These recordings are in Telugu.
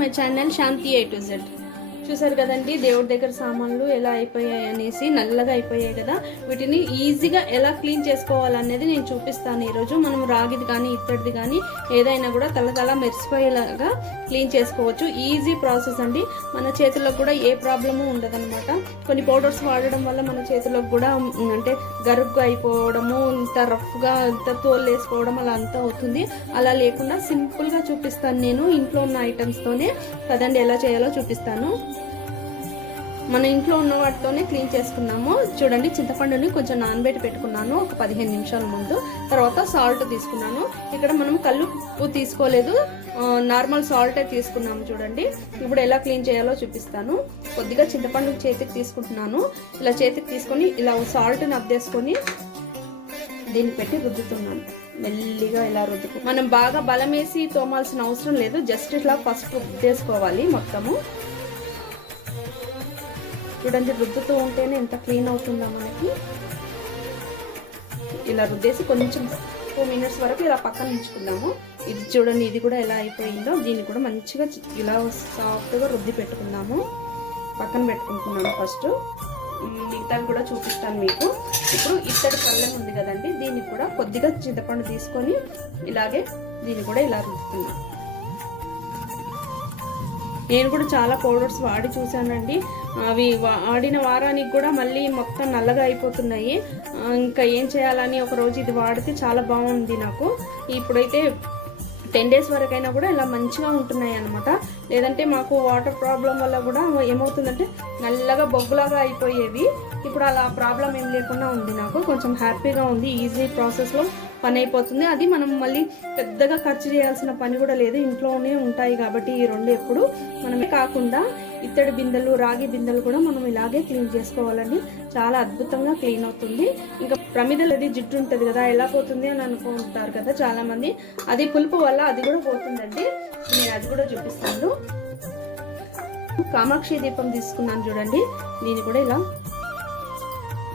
My channel Shanti A to Z. చూసారు కదండి దేవుడి దగ్గర సామాన్లు ఎలా అయిపోయాయి అనేసి, నల్లగా అయిపోయాయి కదా. వీటిని ఈజీగా ఎలా క్లీన్ చేసుకోవాలనేది నేను చూపిస్తాను ఈరోజు. మనం రాగిది కానీ ఇత్తడిది కానీ ఏదైనా కూడా తల మెరిసిపోయేలాగా క్లీన్ చేసుకోవచ్చు. ఈజీ ప్రాసెస్ అండి. మన చేతులకు కూడా ఏ ప్రాబ్లము ఉండదన్నమాట. కొన్ని పౌడర్స్ వాడడం వల్ల మన చేతులకు కూడా అంటే గరుగ్గా అయిపోవడము, ఇంత రఫ్గా ఇంత తోలు వేసుకోవడం అలా అంతా అవుతుంది. అలా లేకుండా సింపుల్గా చూపిస్తాను నేను ఇంట్లో ఉన్న ఐటమ్స్తోనే. కదండి ఎలా చేయాలో చూపిస్తాను. మన ఇంట్లో ఉన్న వాటితోనే క్లీన్ చేసుకున్నాము. చూడండి, చింతపండుని కొంచెం నానబెట్టి పెట్టుకున్నాను ఒక 15 నిమిషాల ముందు. తర్వాత సాల్ట్ తీసుకున్నాను. ఇక్కడ మనం కల్లుప్పు తీసుకోలేదు, నార్మల్ సాల్టే తీసుకున్నాము. చూడండి, ఇప్పుడు ఎలా క్లీన్ చేయాలో చూపిస్తాను. కొద్దిగా చింతపండు చేతికి తీసుకుంటున్నాను. ఇలా చేతికి తీసుకొని ఇలా సాల్ట్ని అద్దేసుకొని దీన్ని పెట్టి రుద్దుతున్నాను. మెల్లిగా ఇలా రుద్దుకు. మనం బాగా బలం వేసి తోమాల్సిన అవసరం లేదు. జస్ట్ ఇట్లా ఫస్ట్ రుద్దేసుకోవాలి మొత్తము. చూడండి, రుద్దుతూ ఉంటేనే ఎంత క్లీన్ అవుతుందో మనకి. ఇలా రుద్దేసి కొంచెం 2 minutes వరకు ఇలా పక్కన ఉంచుకుందాము. ఇది చూడండి, ఇది కూడా ఎలా అయిపోయిందో. దీన్ని కూడా మంచిగా ఇలా సాఫ్ట్గా రుద్ది పెట్టుకుందాము. పక్కన పెట్టుకుంటున్నాను ఫస్ట్. మిగతావి కూడా చూపిస్తాను మీకు. ఇప్పుడు ఇత్తడి పళ్ళెం ఉంది కదండి, దీన్ని కూడా కొద్దిగా చింతపండు తీసుకొని ఇలాగే దీన్ని కూడా ఇలా రుద్దుతున్నాను. నేను కూడా చాలా పౌడర్స్ వాడి చూశానండి. అవి వాడిన వారానికి కూడా మళ్ళీ మొత్తం నల్లగా అయిపోతున్నాయి. ఇంకా ఏం చేయాలని ఒకరోజు ఇది వాడితే చాలా బాగుంది నాకు. ఇప్పుడైతే 10 days వరకైనా కూడా ఇలా మంచిగా ఉంటున్నాయి అన్నమాట. లేదంటే మాకు వాటర్ ప్రాబ్లం వల్ల కూడా ఏమవుతుందంటే నల్లగా బొగ్గులాగా అయిపోయేవి. ఇప్పుడు అలా ప్రాబ్లం ఏం లేకుండా ఉంది నాకు. కొంచెం హ్యాపీగా ఉంది. ఈజీ ప్రాసెస్లో పని అయిపోతుంది. అది మనం మళ్ళీ పెద్దగా ఖర్చు చేయాల్సిన పని కూడా లేదు. ఇంట్లోనే ఉంటాయి కాబట్టి ఈ రెండు ఎప్పుడు మనమే కాకుండా ఇత్తడి బిందెలు, రాగి బిందెలు కూడా మనం ఇలాగే క్లీన్ చేసుకోవాలండి. చాలా అద్భుతంగా క్లీన్ అవుతుంది. ఇంకా ప్రమిదలు అది జిడ్డు ఉంటుంది కదా, ఎలా పోతుంది అని అనుకుంటారు కదా చాలా మంది. అది పులుపు వల్ల అది కూడా పోతుందండి. నేను అది కూడా చూపిస్తాను. కామాక్షి దీపం తీసుకున్నాను చూడండి. దీన్ని కూడా ఇలా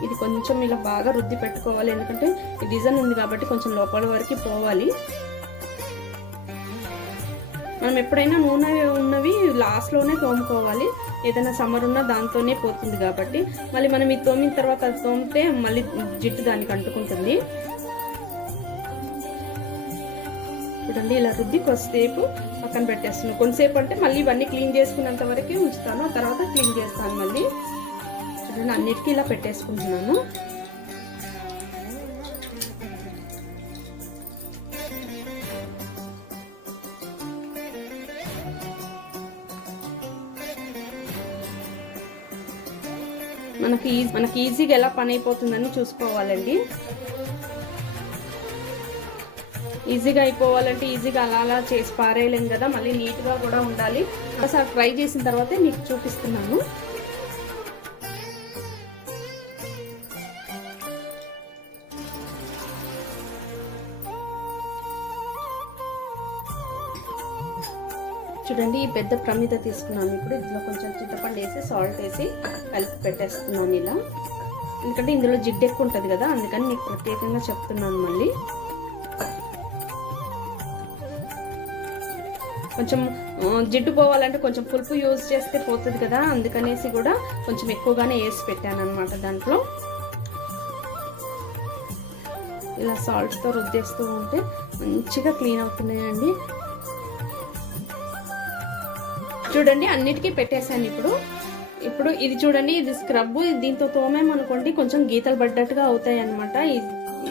ఇది కొంచెం ఇలా బాగా రుద్ది పెట్టుకోవాలి. ఎందుకంటే ఈ డిజైన్ ఉంది కాబట్టి కొంచెం లోపల వరకు పోవాలి. మనం ఎప్పుడైనా నూనె ఉన్నవి లాస్ట్లోనే తోముకోవాలి. ఏదైనా సమ్మర్ ఉన్నా దాంతోనే పోతుంది కాబట్టి. మళ్ళీ మనం ఇది తోమిన తర్వాత అది తోమితే మళ్ళీ జిడ్డు దానికి అంటుకుంటుంది. చూడండి, ఇలా రుద్ది కొద్దిసేపు పక్కన పెట్టేస్తున్నాను. కొంతసేపు అంటే మళ్ళీ ఇవన్నీ క్లీన్ చేసుకున్నంత వరకు ఉంచుతాను. ఆ తర్వాత క్లీన్ చేస్తాను మళ్ళీ. చూడండి, అన్నిటికీ ఇలా పెట్టేసుకుంటున్నాను. మనకి ఈజీగా ఎలా పని అయిపోతుందని చూసుకోవాలండి. ఈజీగా అయిపోవాలంటే ఈజీగా అలా చేసి పారేయలేం కదా. మళ్ళీ నీట్గా కూడా ఉండాలి. ఒకసారి ట్రై చేసిన తర్వాతే మీకు చూపిస్తున్నాను. చూడండి, ఈ పెద్ద ప్రమిద తీసుకున్నాను. ఇప్పుడు ఇందులో కొంచెం చింతపండు వేసి సాల్ట్ వేసి కలిపి పెట్టేస్తున్నాను ఇలా. ఎందుకంటే ఇందులో జిడ్డు ఎక్కువ ఉంటుంది కదా, అందుకని మీకు ప్రత్యేకంగా చెప్తున్నాను. మళ్ళీ కొంచెం జిడ్డు పోవాలంటే కొంచెం పులుపు యూజ్ చేస్తే పోతుంది కదా, అందుకనేసి కూడా కొంచెం ఎక్కువగానే వేసి పెట్టాను అనమాట. దాంట్లో ఇలా సాల్ట్తో రుద్దేస్తూ ఉంటే మంచిగా క్లీన్ అవుతున్నాయండి. చూడండి, అన్నిటికీ పెట్టేశాను. ఇప్పుడు ఇది చూడండి, ఇది స్క్రబ్. దీంతో తోమేమనుకోండి కొంచెం గీతలు పడ్డట్టుగా అవుతాయి అనమాట.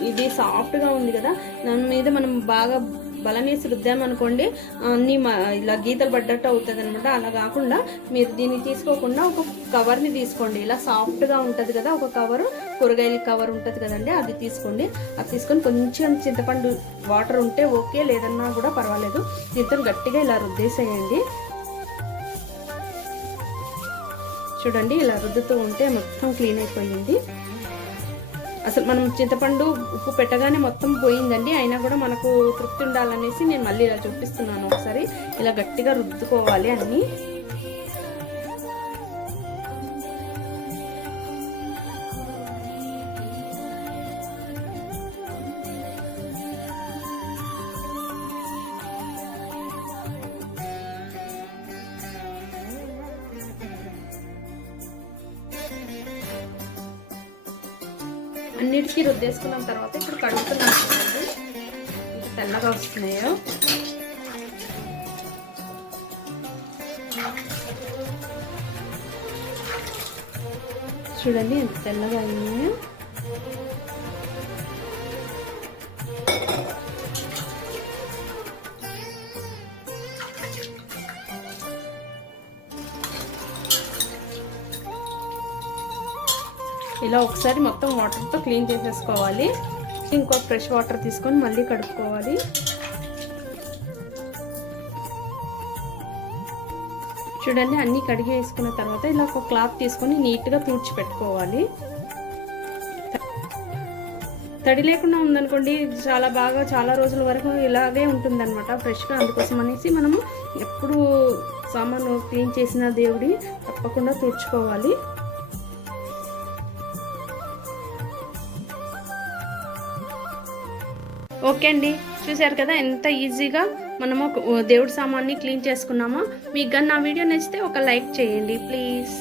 ఇది సాఫ్ట్గా ఉంది కదా, దాని మీద మనం బాగా బలం వేసి రుద్దామనుకోండి అన్నీ ఇలా గీతలు పడ్డట్టు అవుతుంది అనమాట. అలా కాకుండా మీరు దీన్ని తీసుకోకుండా ఒక కవర్ని తీసుకోండి. ఇలా సాఫ్ట్గా ఉంటుంది కదా ఒక కవరు, కూరగాయల కవర్ ఉంటుంది కదండి, అది తీసుకోండి. అది తీసుకొని కొంచెం చింతపండు వాటర్ ఉంటే ఓకే, లేదన్నా కూడా పర్వాలేదు. దీంతో గట్టిగా ఇలా రుద్దేసేయండి. చూడండి, ఇలా రుద్దుతూ ఉంటే మొత్తం క్లీన్ అయిపోయింది. అసలు మనం చింతపండు ఉప్పు పెట్టగానే మొత్తం పోయిందండి. అయినా కూడా మనకు తృప్తి ఉండాలనేసి నేను మళ్ళీ ఇలా చూపిస్తున్నాను. ఒకసారి ఇలా గట్టిగా రుద్దుకోవాలి అన్నీ. అన్నిటికీ రుద్దేసుకున్న తర్వాత ఇప్పుడు కడుగుతున్నాను చూడండి, ఇంకా తెల్లగా వస్తున్నాయో. చూడండి ఎంత తెల్లగా అయ్యాయో. ఇలా ఒకసారి మొత్తం వాటర్తో క్లీన్ చేసేసుకోవాలి. ఇంకో ఫ్రెష్ వాటర్ తీసుకొని మళ్ళీ కడుక్కోవాలి. చూడండి అన్నీ కడిగి వేసుకున్న తర్వాత ఇలా ఒక క్లాత్ తీసుకొని నీట్గా తుడిచి పెట్టుకోవాలి. తడి లేకుండా ఉందనుకోండి చాలా రోజుల వరకు ఇలాగే ఉంటుందన్నమాట ఫ్రెష్గా. అందుకోసం అనేసి మనము ఎప్పుడు సామాను క్లీన్ చేసిన దేవుడి తప్పకుండా తుడుచుకోవాలి. ఓకే అండి, చూసారు కదా ఎంత ఈజీగా మనము దేవుడి సామాన్ని క్లీన్ చేసుకున్నామో. మీకు కానీ నా వీడియో నచ్చితే ఒక లైక్ చేయండి ప్లీజ్.